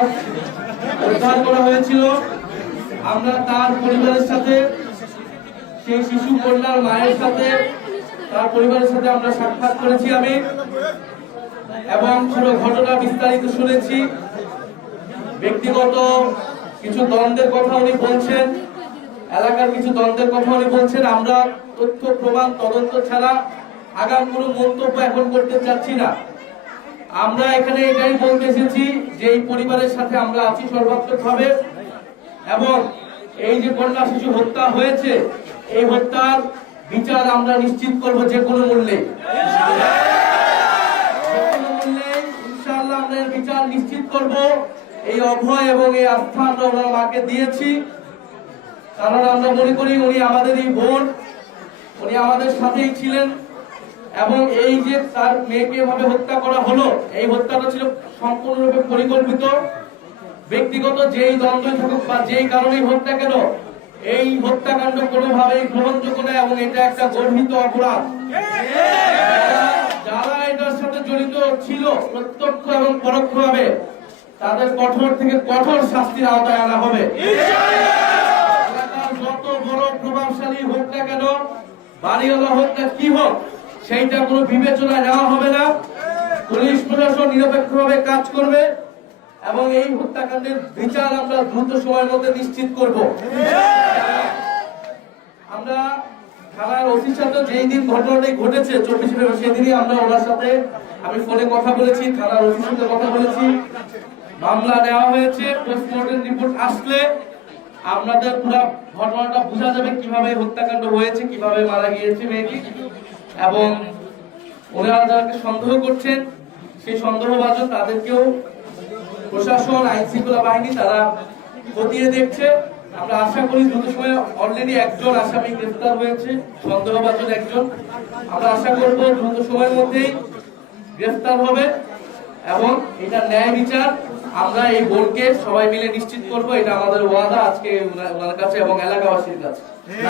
লাশ উদ্ধার করা হয়েছিল। আমরা তার পরিবারের সাথে, সেই শিশু কন্যার মায়ের সাথে, তার পরিবারের সাথে আমরা সাক্ষাৎ করেছি আমি, এবং পুরো ঘটনা বিস্তারিত শুনেছি। ব্যক্তিগত কিছু দ্বন্দ্বের কথা উনি বলছেন, এলাকার কিছু দ্বন্দ্বের কথা উনি বলছেন। আমরা তথ্য প্রমাণ তদন্ত ছাড়া আগাম কোনো মন্তব্য এখন করতে চাচ্ছি না। আমরা এখানে এটাই বলতে এসেছি যে এই পরিবারের সাথে আমরা আছি সর্বাত্মকভাবে, এবং এই যে কন্যা শিশু হত্যা হয়েছে এই হত্যার বিচার আমরা নিশ্চিত করব যে কোনো মূল্যে। ইনশাআল্লাহ আমরা এর বিচার নিশ্চিত করব। এই অভয় এবং এই আস্থা আমরা ওনার মাকে দিয়েছি, কারণ আমরা মনে করি উনি আমাদের এই বোন, উনি আমাদের সাথেই ছিলেন। এবং এই যে তার মেয়েকে এভাবে হত্যা করা হলো, এই হত্যাটা ছিল সম্পূর্ণরূপে পরিকল্পিত। ব্যক্তিগত যেই দ্বন্দ্ব থাকুক বা যেই কারণেই হোক না কেন, এই হত্যাকাণ্ড কোনোভাবেই গ্রহণযোগ্য নয় এবং এটা একটা গর্হিত অপরাধ। যারা এটার সাথে জড়িত ছিল প্রত্যক্ষ এবং পরোক্ষভাবে, তাদের কঠোর থেকে কঠোর শাস্তির আওতায় আনা হবে। এলাকার যত বড় প্রভাবশালী হোক না কেন, বাড়িওয়ালা হোক না কি হোক, সেইটা কোনো বিবেচনা নেওয়া হবে না। পুলিশ প্রশাসন নিরপেক্ষভাবে কাজ করবে এবং এই হত্যাকাণ্ডের বিচার আমরা দ্রুত সময়ের মধ্যে নিশ্চিত করব। আমরা থানার ওসির সাথে যেই দিন ঘটনাটি ঘটেছে 24 ফেব্রুয়ারি, সেদিনই আমরা ওনার সাথে আমি ফোনে কথা বলেছি, থানার ওসির সাথে কথা বলেছি। মামলা নেওয়া হয়েছে। পোস্টমর্টেম রিপোর্ট আসলে আপনাদের পুরো ঘটনাটা বোঝা যাবে কিভাবে হত্যাকাণ্ড হয়েছে, কিভাবে মারা গিয়েছে মেয়েটি। এবং ওনারা যাদেরকে সন্দেহ করছেন, সেই সন্দেহভাজন তাদেরকেও প্রশাসন, আইন শৃঙ্খলা বাহিনী তারা খতিয়ে দেখছে। আমরা আশা করি দ্রুত সময়ে, অলরেডি একজন আসামি গ্রেফতার হয়েছে, সন্দেহভাজন একজন। আমরা আশা করব দ্রুত সময়ের মধ্যেই গ্রেফতার হবে এবং এটা ন্যায় বিচার আমরা এই বোনকে সবাই মিলে নিশ্চিত করব। এটা আমাদের ওয়াদা আজকে ওনার কাছে এবং এলাকাবাসীর কাছে।